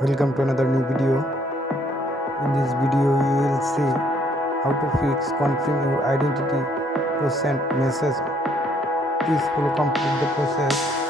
Welcome to another new video. In this video you will see how to fix confirm your identity to send message. Please follow complete the process.